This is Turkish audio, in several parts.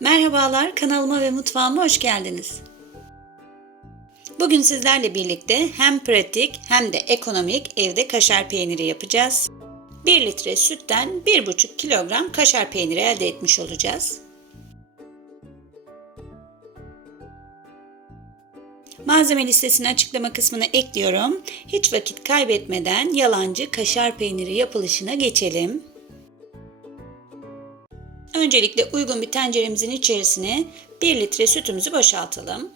Merhabalar, kanalıma ve mutfağıma hoş geldiniz. Bugün sizlerle birlikte hem pratik hem de ekonomik evde kaşar peyniri yapacağız. 1 litre sütten 1,5 kilogram kaşar peyniri elde etmiş olacağız. Malzeme listesini açıklama kısmına ekliyorum. Hiç vakit kaybetmeden yalancı kaşar peyniri yapılışına geçelim. Öncelikle uygun bir tenceremizin içerisine 1 litre sütümüzü boşaltalım.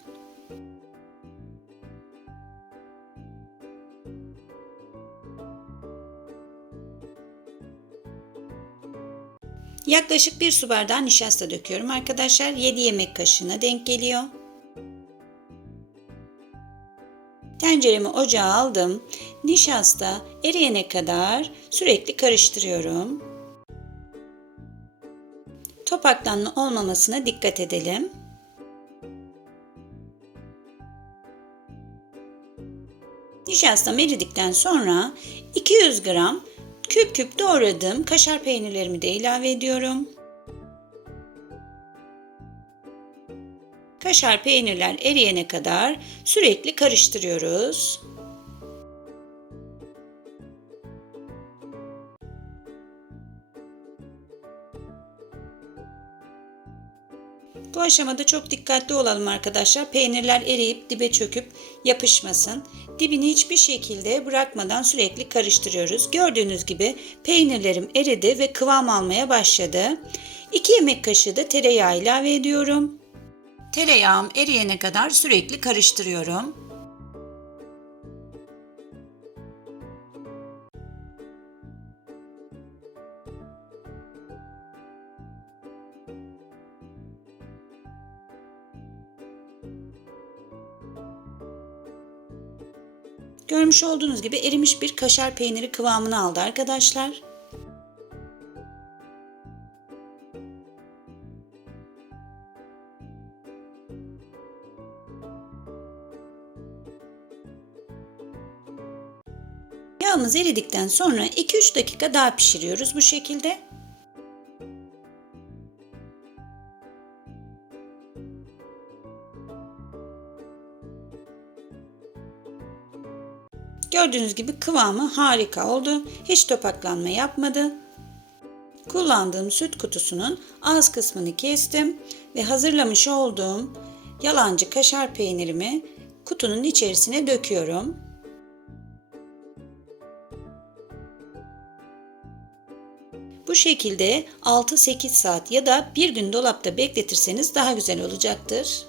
Yaklaşık 1 su bardağı nişasta döküyorum arkadaşlar. 7 yemek kaşığına denk geliyor. Tenceremi ocağa aldım. Nişasta eriyene kadar sürekli karıştırıyorum. Topaklanma olmamasına dikkat edelim. Nişastam eridikten sonra 200 gram küp küp doğradığım kaşar peynirlerimi de ilave ediyorum. Kaşar peynirler eriyene kadar sürekli karıştırıyoruz. Bu aşamada çok dikkatli olalım arkadaşlar. Peynirler eriyip dibe çöküp yapışmasın. Dibini hiçbir şekilde bırakmadan sürekli karıştırıyoruz. Gördüğünüz gibi peynirlerim eridi ve kıvam almaya başladı. 2 yemek kaşığı da tereyağı ilave ediyorum. Tereyağım eriyene kadar sürekli karıştırıyorum. Görmüş olduğunuz gibi erimiş bir kaşar peyniri kıvamını aldı arkadaşlar. Yağımız eridikten sonra 2-3 dakika daha pişiriyoruz bu şekilde. Gördüğünüz gibi kıvamı harika oldu. Hiç topaklanma yapmadı. Kullandığım süt kutusunun ağız kısmını kestim ve hazırlamış olduğum yalancı kaşar peynirimi kutunun içerisine döküyorum. Bu şekilde 6-8 saat ya da bir gün dolapta bekletirseniz daha güzel olacaktır.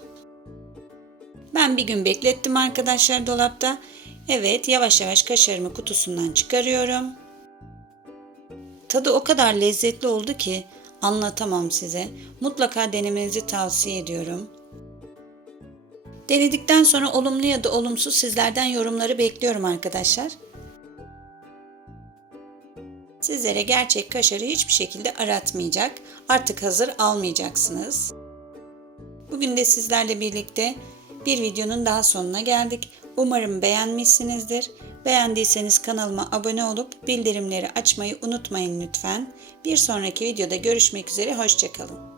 Ben bir gün beklettim arkadaşlar dolapta. Evet yavaş yavaş kaşarımı kutusundan çıkarıyorum. Tadı o kadar lezzetli oldu ki anlatamam size. Mutlaka denemenizi tavsiye ediyorum. Denedikten sonra olumlu ya da olumsuz sizlerden yorumları bekliyorum arkadaşlar. Sizlere gerçek kaşarı hiçbir şekilde aratmayacak. Artık hazır almayacaksınız. Bugün de sizlerle birlikte bir videonun daha sonuna geldik. Umarım beğenmişsinizdir. Beğendiyseniz kanalıma abone olup bildirimleri açmayı unutmayın lütfen. Bir sonraki videoda görüşmek üzere, hoşçakalın.